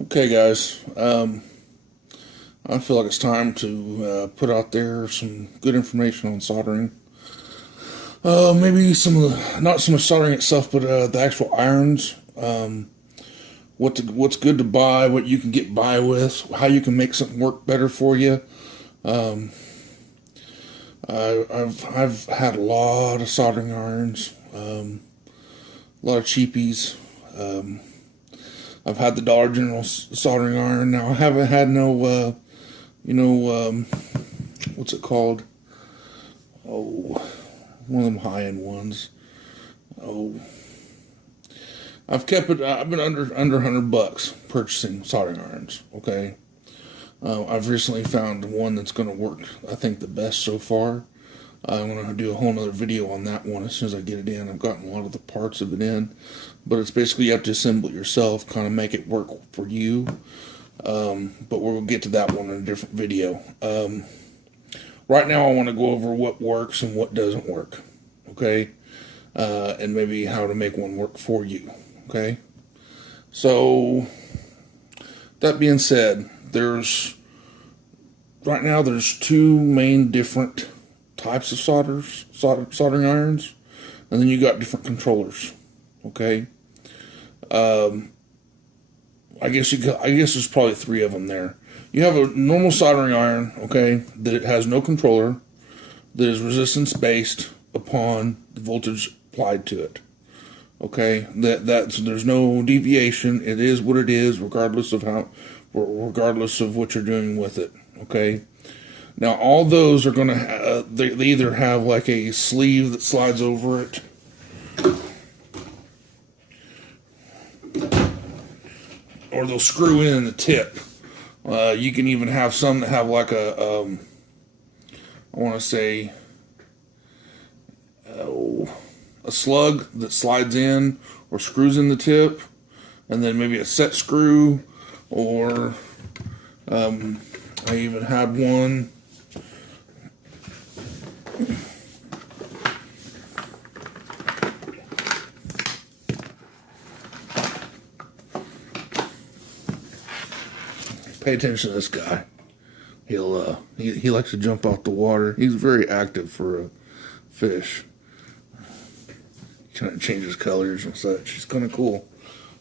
Okay, guys. I feel like it's time to put out there some good information on soldering. Maybe not so much soldering itself, but the actual irons. What's good to buy, what you can get by with, how you can make something work better for you. Um, I've had a lot of soldering irons, a lot of cheapies. Um, I've had the Dollar General soldering iron. Now I haven't had no, what's it called? Oh, one of them high end ones. Oh, I've kept it. I've been under $100 purchasing soldering irons. Okay, I've recently found one that's going to work. I think the best so far. I'm going to do a whole nother video on that one as soon as I get it in. I've gotten a lot of the parts of it in, but it's basically you have to assemble it yourself, kind of make it work for you. But we'll get to that one in a different video. Right now, I want to go over what works and what doesn't work. Okay, and maybe how to make one work for you. Okay, so that being said, right now there's two main different types of soldering irons, and then you got different controllers. Okay, I guess there's probably three of them there. You have a normal soldering iron, okay, that it has no controller, that is resistance based upon the voltage applied to it. Okay, that's there's no deviation. It is what it is, regardless of what you're doing with it. Okay. Now all those are gonna they either have like a sleeve that slides over it, or they'll screw in the tip. You can even have some that have like I want to say, a slug that slides in or screws in the tip, and then maybe a set screw, or I even had one. Pay attention to this guy. He likes to jump out the water. He's very active for a fish. He kind of changes colors and such. He's kind of cool.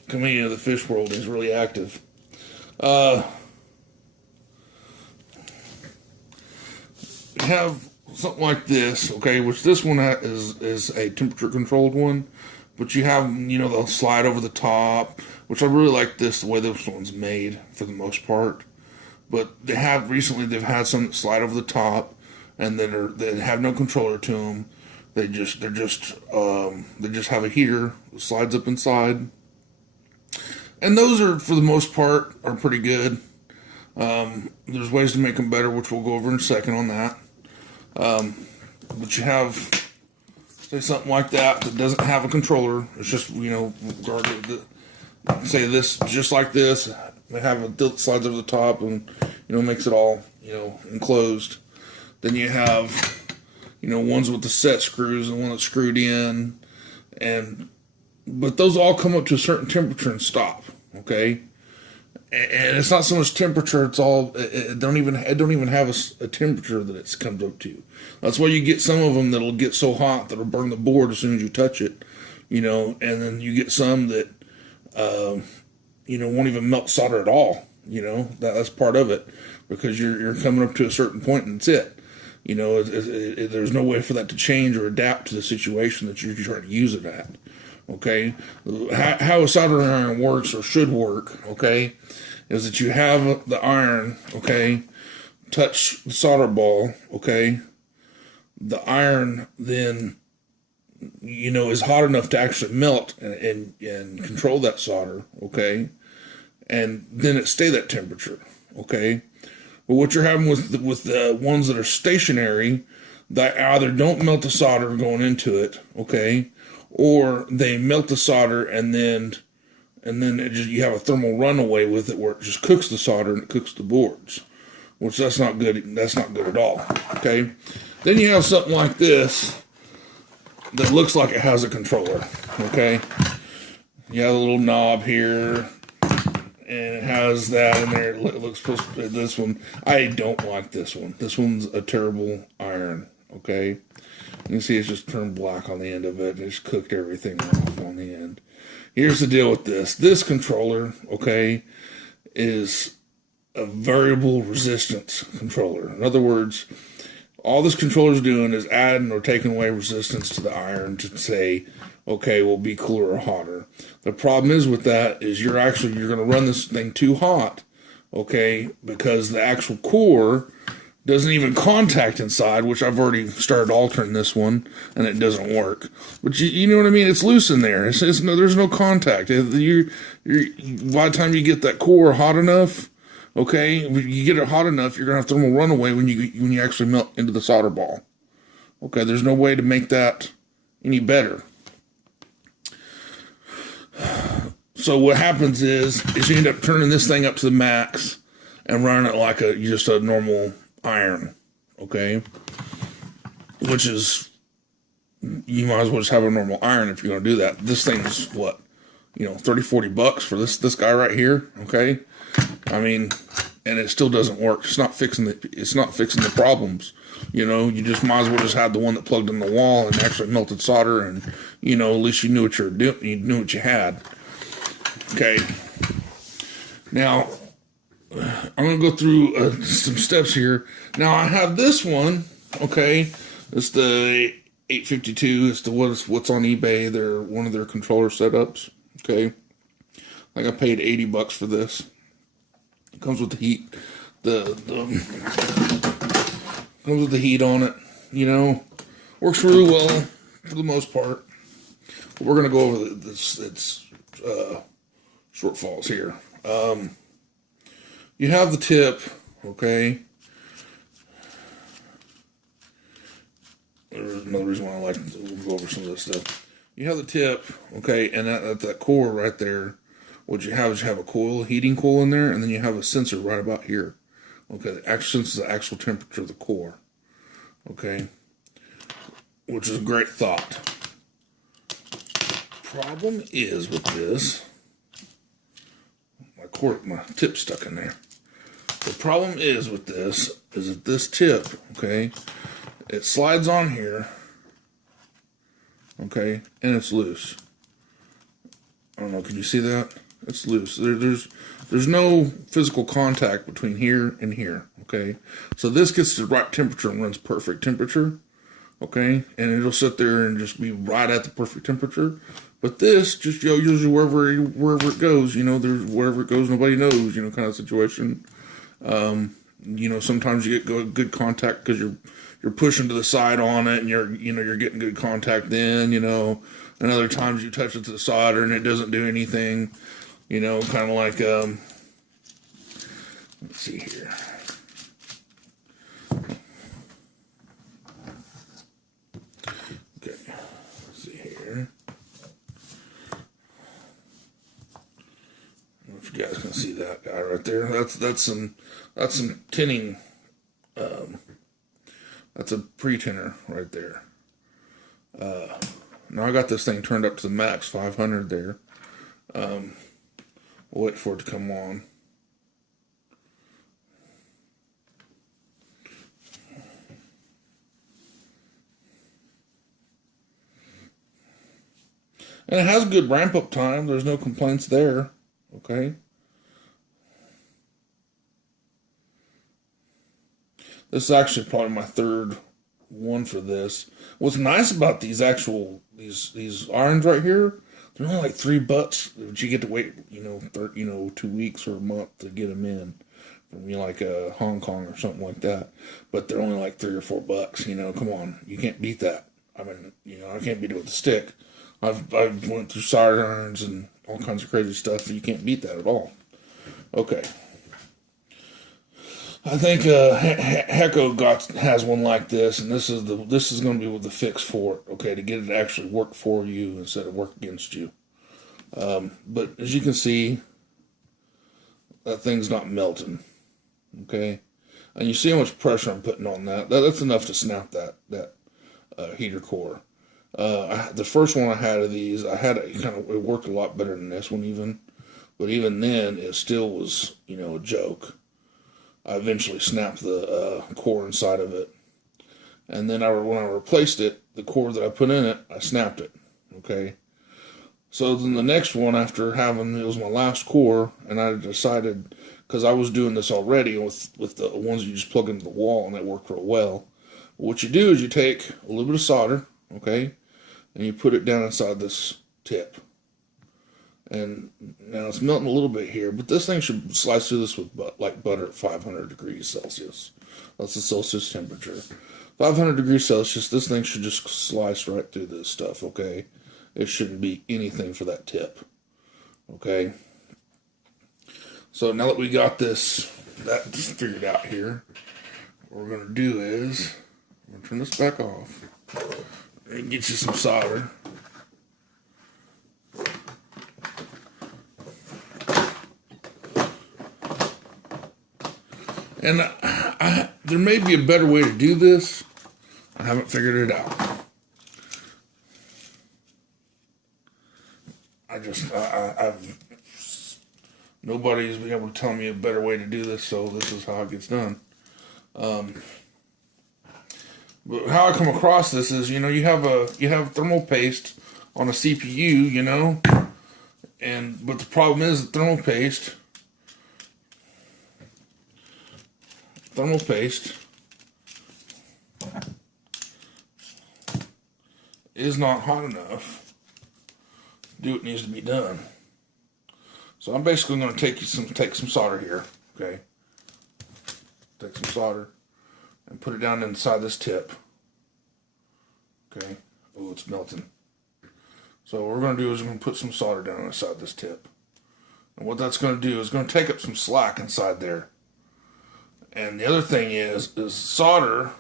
Coming into the fish world, he's really active. Have something like this, okay? Which this one is a temperature controlled one, but you have they'll slide over the top, which I really like the way this one's made for the most part. But they've had some that slide over the top, and then they have no controller to them. They just have a heater that slides up inside, and those are for the most part are pretty good. There's ways to make them better, which we'll go over in a second on that. But you have, say, something like that doesn't have a controller. It's just say this just like this. They have a tilt slides over the top and makes it all enclosed. Then you have ones with the set screws and one that's screwed in, but those all come up to a certain temperature and stop. Okay, and it's not so much temperature; it's all it don't even have a temperature that it comes up to. That's why you get some of them that'll get so hot that'll burn the board as soon as you touch it, and then you get some that won't even melt solder at all. That's part of it, because you're coming up to a certain point and that's it. There's no way for that to change or adapt to the situation that you're trying to use it at. Okay, how a soldering iron works or should work, okay, is that you have the iron, okay, touch the solder ball, okay. The iron then, is hot enough to actually melt and control that solder, okay, and then it stay that temperature, okay. But what you're having with the ones that are stationary, that either don't melt the solder going into it, okay, or they melt the solder and then you have a thermal runaway with it where it just cooks the solder and it cooks the boards, which that's not good. That's not good at all. Okay. Then you have something like this that looks like it has a controller. Okay. You have a little knob here, and it has that in there. It looks supposed to, this one. I don't like this one. This one's a terrible iron. Okay, you can see it's just turned black on the end of it. It's cooked everything off on the end. Here's the deal with this. This controller, okay, is a variable resistance controller. In other words, all this controller is doing is adding or taking away resistance to the iron to say, okay, will be cooler or hotter. The problem is with that is you're going to run this thing too hot, okay, because the actual core doesn't even contact inside, which I've already started altering this one, and it doesn't work. But you know what I mean? It's loose in there. There's no contact. By the time you get that core hot enough, okay, when you get it hot enough, you're gonna have thermal runaway when you actually melt into the solder ball. Okay, there's no way to make that any better. So what happens is you end up turning this thing up to the max and running it like just a normal iron, okay? Which is, you might as well just have a normal iron if you're gonna do that. This thing's what, $30-$40 for this guy right here, okay? I mean, and it still doesn't work. It's not fixing the problems. You just might as well just have the one that plugged in the wall and actually melted solder, and at least you knew what you were doing. You knew what you had. Okay. Now, I'm gonna go through some steps here. Now I have this one. Okay, it's the 852. It's what's on eBay. They're one of their controller setups. Okay, I think I paid $80 for this. It comes with the heat. Comes with the heat on it. Works really well for the most part. But we're gonna go over its shortfalls here. You have the tip, okay. There's another reason why I like to go over some of this stuff. You have the tip, okay, and that core right there. What you have is a heating coil in there, and then you have a sensor right about here. Okay, the actual senses the actual temperature of the core. Okay, which is a great thought. Problem is with this, my tip stuck in there. The problem is with this is that this tip, okay, it slides on here, okay, and it's loose. I don't know, can you see that? It's loose. There's no physical contact between here and here, okay? So this gets the right temperature and runs perfect temperature, okay? And it'll sit there and just be right at the perfect temperature. But this just usually wherever it goes, there's wherever it goes, nobody knows, kind of situation. Sometimes you get good contact because you're pushing to the side on it, and you're getting good contact then, and other times you touch it to the solder and it doesn't do anything, kind of like, let's see here. Okay, let's see here. I don't know if you guys can see that guy right there. That's some tinning. That's a pre-tinner right there. Now I got this thing turned up to the max 500 there. We'll wait for it to come on. And it has good ramp up time. There's no complaints there. Okay. This is actually probably my third one for this. What's nice about these irons right here, they're only like $3, but you get to wait, 2 weeks or a month to get them in from like Hong Kong or something like that. But they're only like $3 or $4. Come on, you can't beat that. I mean, I can't beat it with a stick. I've went through solder irons and all kinds of crazy stuff. You can't beat that at all. Okay. I think Hecko has one like this, and this is going to be the fix for it. Okay, to get it to actually work for you instead of work against you. But as you can see, that thing's not melting. Okay, and you see how much pressure I'm putting on that. That's enough to snap that heater core. The first one I had of these, it worked a lot better than this one even. But even then, it still was, a joke. I eventually snapped the core inside of it. And then when I replaced it, the core that I put in it, I snapped it. Okay. So then the next one, after having, it was my last core, and I decided, because I was doing this already with the ones you just plug into the wall, and that worked real well. What you do is you take a little bit of solder, okay, and you put it down inside this tip. And now it's melting a little bit here, but this thing should slice through this with like butter at 500 degrees Celsius. That's the Celsius temperature. 500 degrees Celsius, this thing should just slice right through this stuff, okay? It shouldn't be anything for that tip, okay? So now that we got that figured out here, what we're going to do is, I'm going to turn this back off and get you some solder. And there may be a better way to do this. I haven't figured it out. Nobody's been able to tell me a better way to do this, so this is how it gets done. But how I come across this is, you have thermal paste on a CPU, but the problem is the thermal paste is not hot enough to do what needs to be done. So I'm basically going to take some solder here, okay? Take some solder and put it down inside this tip, okay? Oh, it's melting. So what we're going to do is we're going to put some solder down inside this tip. And what that's going to do is going to take up some slack inside there. And the other thing is solder,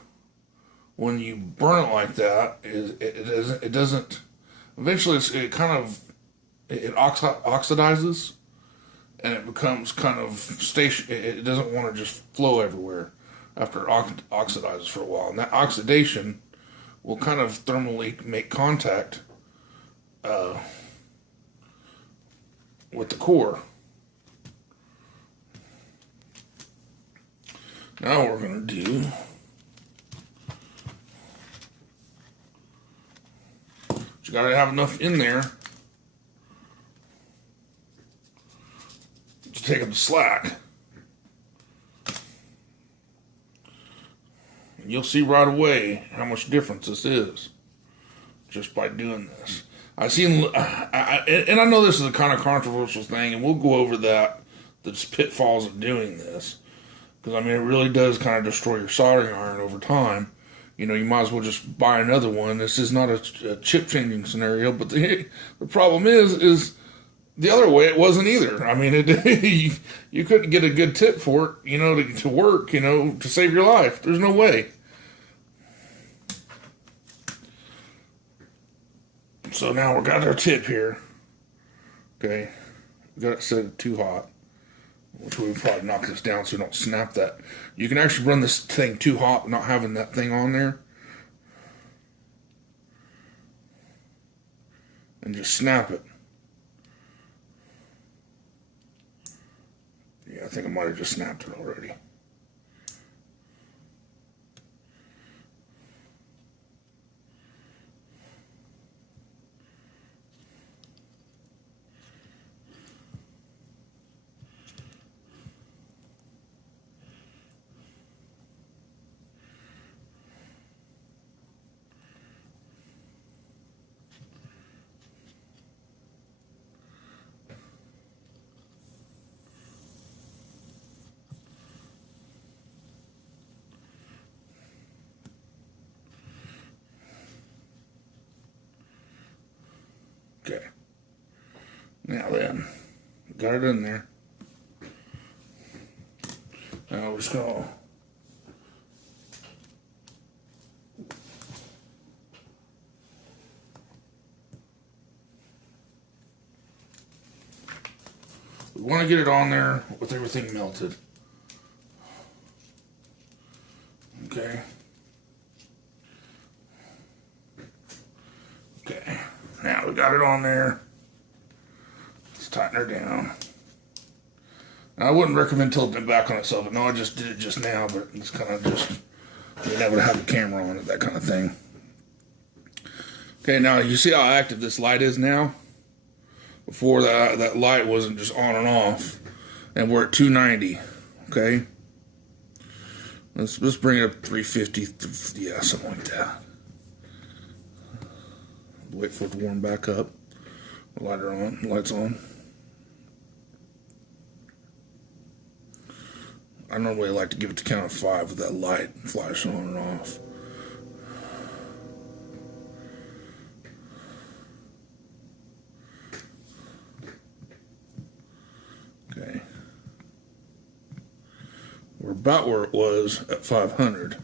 when you burn it like that, it doesn't eventually it oxidizes, and it becomes kind of it doesn't want to just flow everywhere after it oxidizes for a while. And that oxidation will kind of thermally make contact with the core. Now what we're going to do, you got to have enough in there to take up the slack. And you'll see right away how much difference this is just by doing this. And I know this is a kind of controversial thing, and we'll go over the pitfalls of doing this. Because, it really does kind of destroy your soldering iron over time. You might as well just buy another one. This is not a chip changing scenario, but the problem is the other way it wasn't either. You couldn't get a good tip for it, to work, to save your life. There's no way. So now we got our tip here. Okay. We got it set too hot. Which we would probably knock this down so we don't snap that. You can actually run this thing too hot, not having that thing on there. And just snap it. Yeah, I think I might have just snapped it already. Okay. Now then, got it in there. Now we're just going we want to get it on there with everything melted. Okay. Okay. Now we got it on there. Let's tighten her down. I wouldn't recommend tilting it back on itself. I know I just did it just now, but it's kind of just being able to have a camera on it, that kind of thing. Okay, now you see how active this light is now? Before that light wasn't just on and off. And we're at 290, okay? Let's bring it up 350, yeah, something like that. Wait for it to warm back up. Lighter on, lights on. I normally like to give it the count of 5 with that light flashing on and off. Okay. We're about where it was at 500.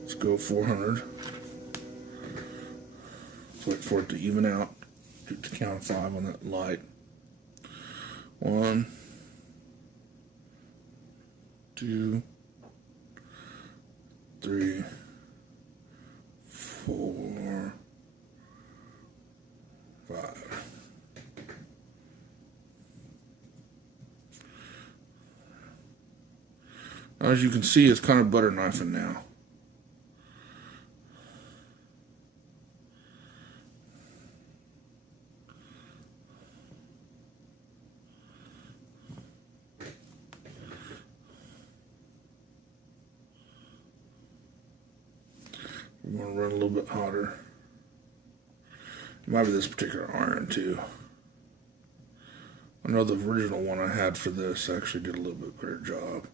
Let's go 400. Let's wait for it to even out. Do the count of 5 on that light. 1, 2, 3, 4, 5. As you can see, it's kind of butter knifing now. We're going to run a little bit hotter. It might be this particular iron too. I know the original one I had for this actually did a little bit better job.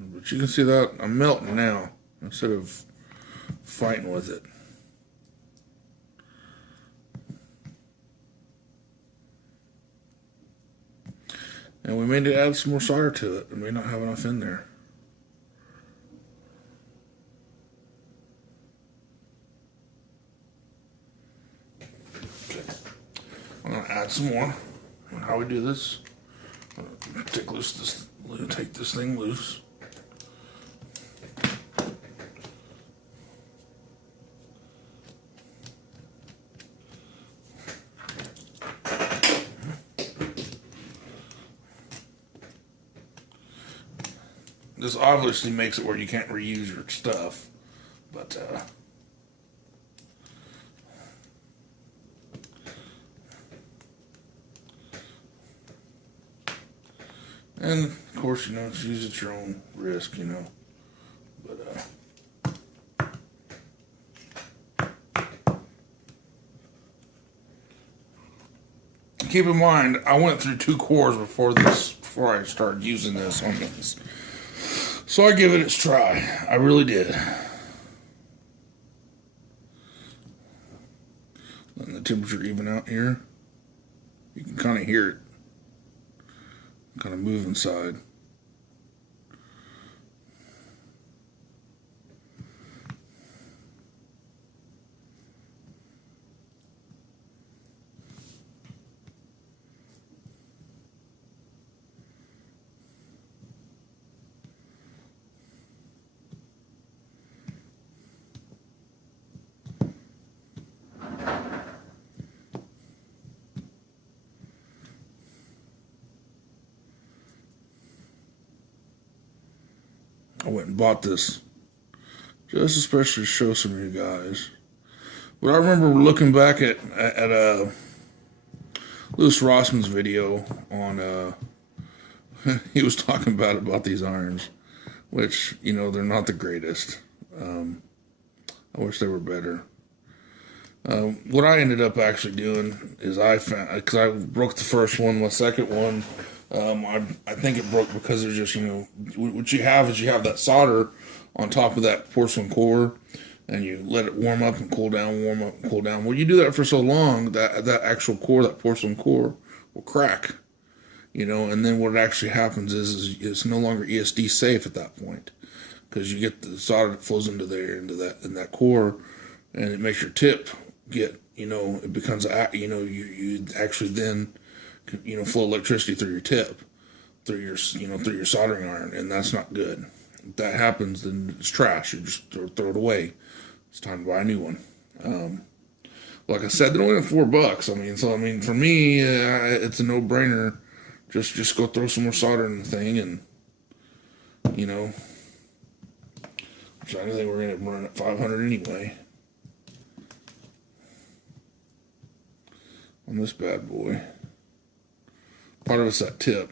But you can see that I'm melting now instead of fighting with it. And we may need to add some more solder to it. We may not have enough in there. I'm going to add some more. How we do this? Take this thing loose. This obviously makes it where you can't reuse your stuff, but and of course, you know, just use at your own risk, you know. But keep in mind, I went through 2 cores before I started using this on this. So I give it its try. I really did. Letting the temperature even out here. You can kind of hear it. Kind of move inside. I went and bought this just especially to show some of you guys. But I remember looking back at Louis Rossman's video on he was talking about these irons, which, you know, they're not the greatest. I wish they were better. What I ended up actually doing is I found, because I broke the first one, my second one, I think it broke because it's just, you know, what you have is you have that solder on top of that porcelain core, and you let it warm up and cool down, warm up and cool down. Well, you do that for so long that actual core, that porcelain core, will crack, you know, and then what actually happens is it's no longer ESD safe at that point, because you get the solder that flows into that core, and it makes your tip get, you know, it becomes, you know, you actually then, you know, flow electricity through your tip, through your soldering iron, and that's not good. If that happens, then it's trash. You just throw it away. It's time to buy a new one. Like I said, they're only at $4. I mean, so I mean, for me, it's a no-brainer. Just go throw some more solder in the thing, and you know, which I think we're gonna run at 500 anyway on this bad boy. Part of it's that tip.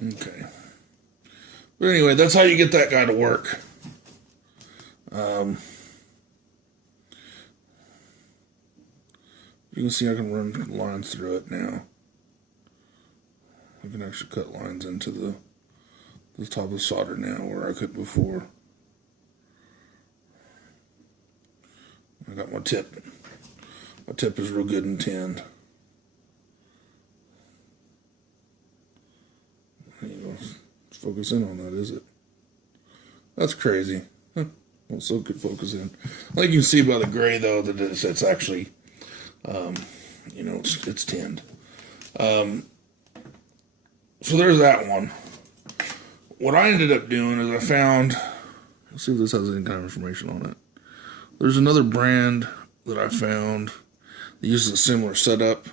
Okay. But anyway, that's how you get that guy to work. You can see I can run lines through it now. I can actually cut lines into the top of the solder now where I could before. I got my tip. My tip is real good and tinned. Focus in on that, is it? That's crazy. Well, so good focus in. Like you can see by the gray, though, that it's actually, it's tinned. So there's that one. What I ended up doing is I found, let's see if this has any kind of information on it. There's another brand that I found that uses a similar setup,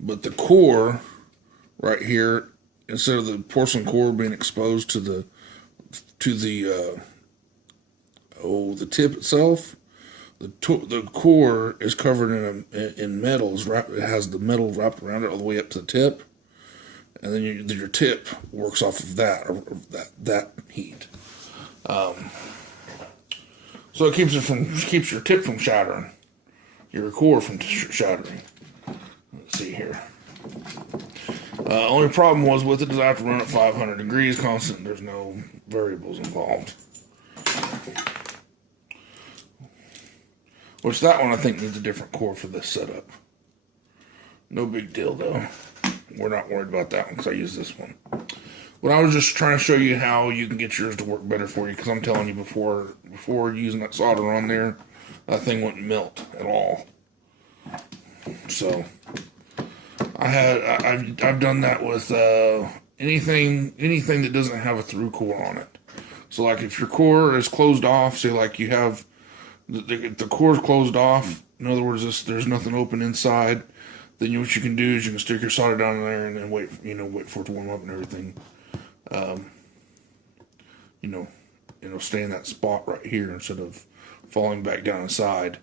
but the core right here, instead of the porcelain core being exposed to the tip itself, the core is covered in metals. It has the metal wrapped around it all the way up to the tip, and then your tip works off of that that heat. So it keeps your tip from shattering, your core from shattering. Let's see here. Only problem was with it is I have to run at 500 degrees constant. There's no variables involved. Which that one I think needs a different core for this setup. No big deal though. We're not worried about that one because I use this one. But I was just trying to show you how you can get yours to work better for you, because I'm telling you before using that solder on there, that thing wouldn't melt at all. So I've done that with anything that doesn't have a through core on it. So like if your core is closed off, say like you have the core is closed off, in other words, there's nothing open inside, then what you can do is you can stick your solder down in there and then wait for it to warm up and everything. It'll stay in that spot right here instead of falling back down inside.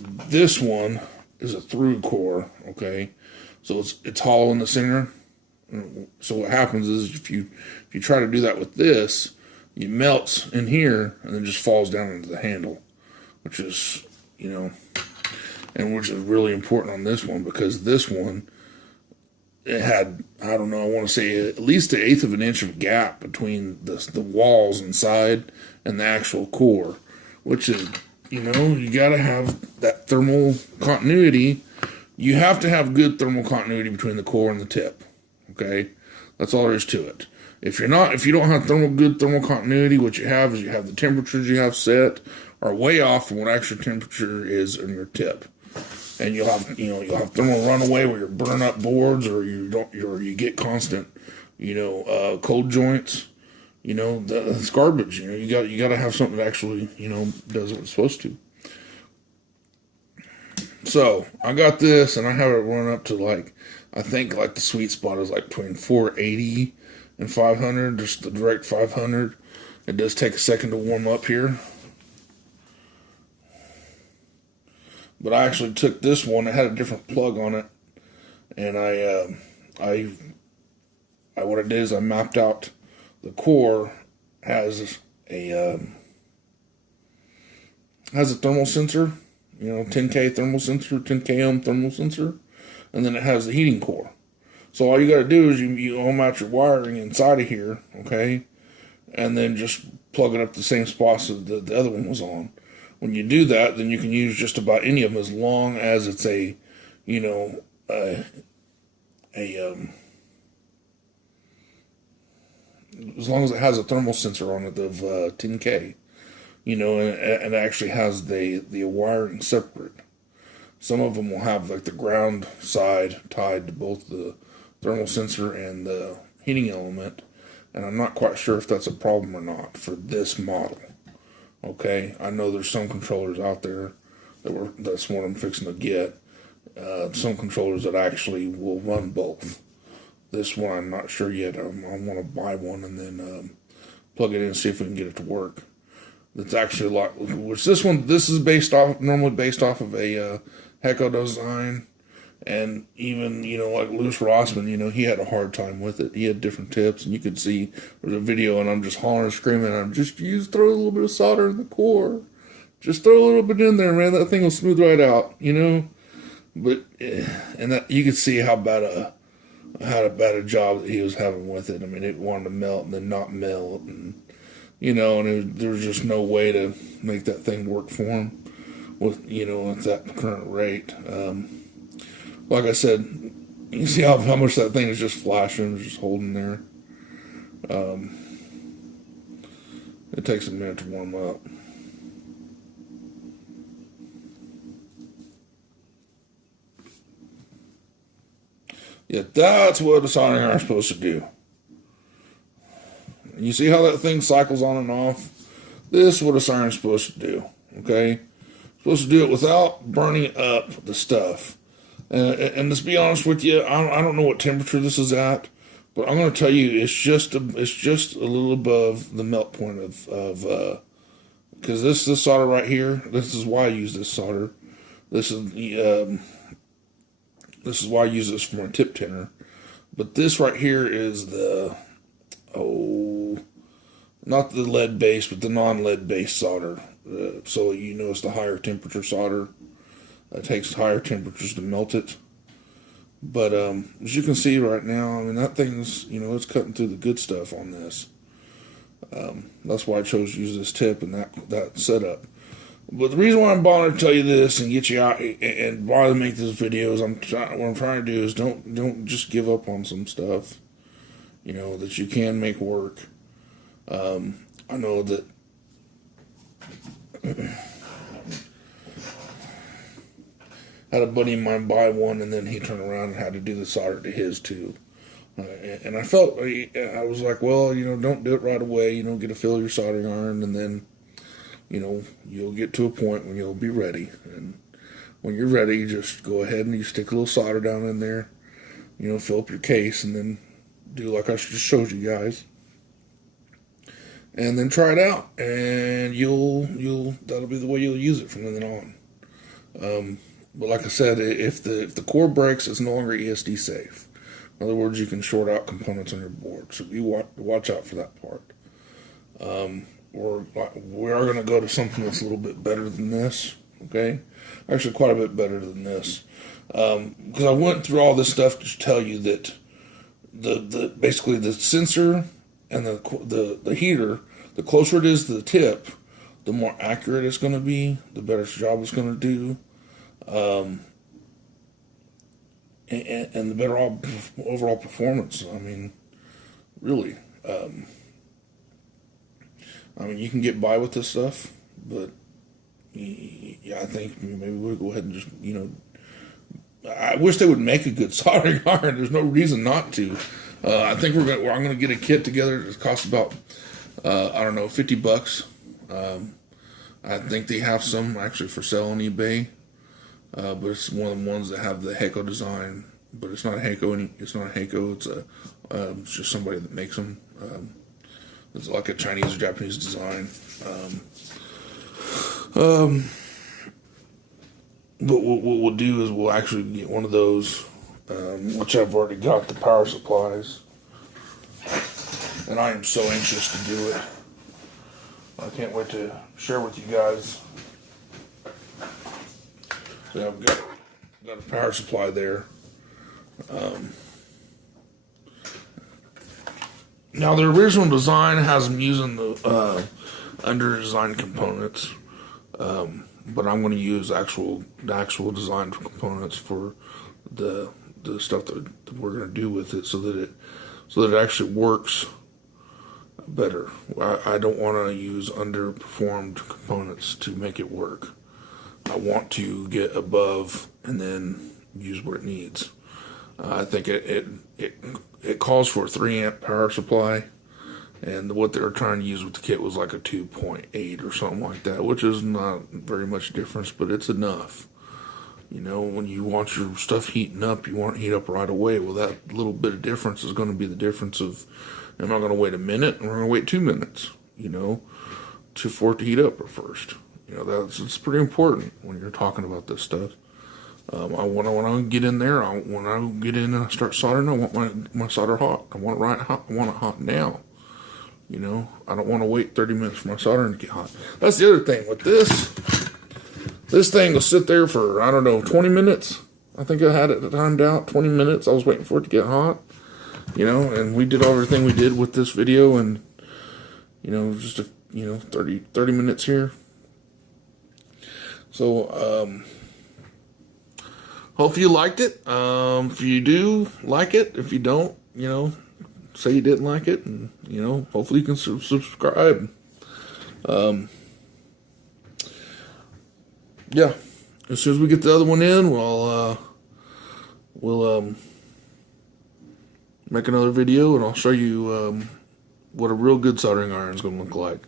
This one is a through core, okay? So it's hollow in the center. So what happens is if you try to do that with this, it melts in here and then just falls down into the handle, which is, which is really important on this one, because this one, it had, I don't know, I want to say at least 1/8 of an inch of gap between the walls inside and the actual core, which is, you got to have that thermal continuity. You have to have good thermal continuity between the core and the tip. Okay, that's all there is to it. If you don't have good thermal continuity, what you have is the temperatures you have set are way off from what actual temperature is in your tip, and you'll have thermal runaway where you're burning up boards, or you get constant, cold joints. That's garbage. You got to have something that actually does what it's supposed to. So I got this, and I have it run up to I think the sweet spot is between 480 and 500, just the direct 500. It does take a second to warm up here. But I actually took this one. It had a different plug on it, and what I did is I mapped out the core has a thermal sensor, 10K thermal sensor, 10K ohm thermal sensor, and then it has the heating core. So all you got to do is you ohm out your wiring inside of here, okay, and then just plug it up the same spots that the other one was on. When you do that, then you can use just about any of them as long as it's a as long as it has a thermal sensor on it of 10K, and it actually has the wiring separate. Some of them will have like the ground side tied to both the thermal sensor and the heating element, and I'm not quite sure if that's a problem or not for this model. Okay, I know there's some controllers out there that's what I'm fixing to get. Some controllers that actually will run both. This one I'm not sure yet. I want to buy one and then plug it in and see if we can get it to work. That's actually a lot. Which this is normally based off of a Heco design, and even like Louis Rossman, he had a hard time with it. He had different tips, and you could see there's a video, and I'm just hollering and screaming. Throw a little bit of solder in the core, just throw a little bit in there, man. That thing will smooth right out, But and that you could see how bad a job that he was having with it. I mean, it wanted to melt and then not melt, and there was just no way to make that thing work for him with at that current rate. Like I said, you see how much that thing is just flashing, just holding there. It takes a minute to warm up. Yeah, that's what a soldering iron is supposed to do. You see how that thing cycles on and off? This is what a soldering is supposed to do. Okay? It's supposed to do it without burning up the stuff. And let's be honest with you, I don't know what temperature this is at, but I'm going to tell you it's just a little above the melt point of because this solder right here, this is why I use this solder. This is why I use this for my tip tinner. But this right here is not the lead base, but the non-lead base solder. So it's the higher temperature solder. It takes higher temperatures to melt it. But as you can see right now, I mean, that thing's, it's cutting through the good stuff on this. That's why I chose to use this tip and that setup. But the reason why I'm bothering to tell you this and get you out and bother to make this video is what I'm trying to do is don't just give up on some stuff, that you can make work. I know that had a buddy of mine buy one, and then he turned around and had to do the solder to his too. And I was like, well, don't do it right away. Get a feel of your soldering iron, and then, you'll get to a point when you'll be ready. And when you're ready, just go ahead and you stick a little solder down in there, fill up your case, and then do like I just showed you guys. And then try it out, and that'll be the way you'll use it from then on. But like I said, if the core breaks, it's no longer ESD safe. In other words, you can short out components on your board, so you watch out for that part. We are going to go to something that's a little bit better than this. Okay, actually quite a bit better than this, because I went through all this stuff to tell you that basically the sensor and the heater, the closer it is to the tip, the more accurate it's going to be, the better job it's going to do. And the better overall performance. I mean, really. You can get by with this stuff, but I think maybe we'll go ahead and just, I wish they would make a good soldering iron. There's no reason not to. I think I'm going to get a kit together. It costs about, $50. I think they have some actually for sale on eBay. But it's one of the ones that have the Heco design, but it's not a Heco. It's it's just somebody that makes them. It's like a Chinese or Japanese design. But what we'll do is we'll actually get one of those, which I've already got the power supplies, and I am so anxious to do it. I can't wait to share with you guys. So I've got a power supply there. Now the original design has them using the under design components, but I'm going to use the actual design components for the the stuff that we're going to do with it, so that it actually works better. I don't want to use underperformed components to make it work. I want to get above and then use what it needs. I think it calls for a 3 amp power supply, and what they were trying to use with the kit was like a 2.8 or something like that, which is not very much difference, but it's enough. You know, when you want your stuff heating up, you want it to heat up right away. Well, that little bit of difference is going to be the difference of, am I going to wait a minute, or am I going to wait 2 minutes, you know, for it to heat up first. You know, it's pretty important when you're talking about this stuff. When I get in there, when I get in and I start soldering, I want my solder hot. I want it right hot. I want it hot now. You know, I don't want to wait 30 minutes for my soldering to get hot. That's the other thing with this. This thing will sit there for, I don't know, 20 minutes. I think I had it timed out, 20 minutes. I was waiting for it to get hot. You know, and we did everything we did with this video, and, you know, just 30 minutes here. So, hope you liked it. If you do like it, if you don't, you know, say you didn't like it, and, you know, hopefully you can subscribe. Yeah, as soon as we get the other one in, we'll make another video, and I'll show you what a real good soldering iron is going to look like.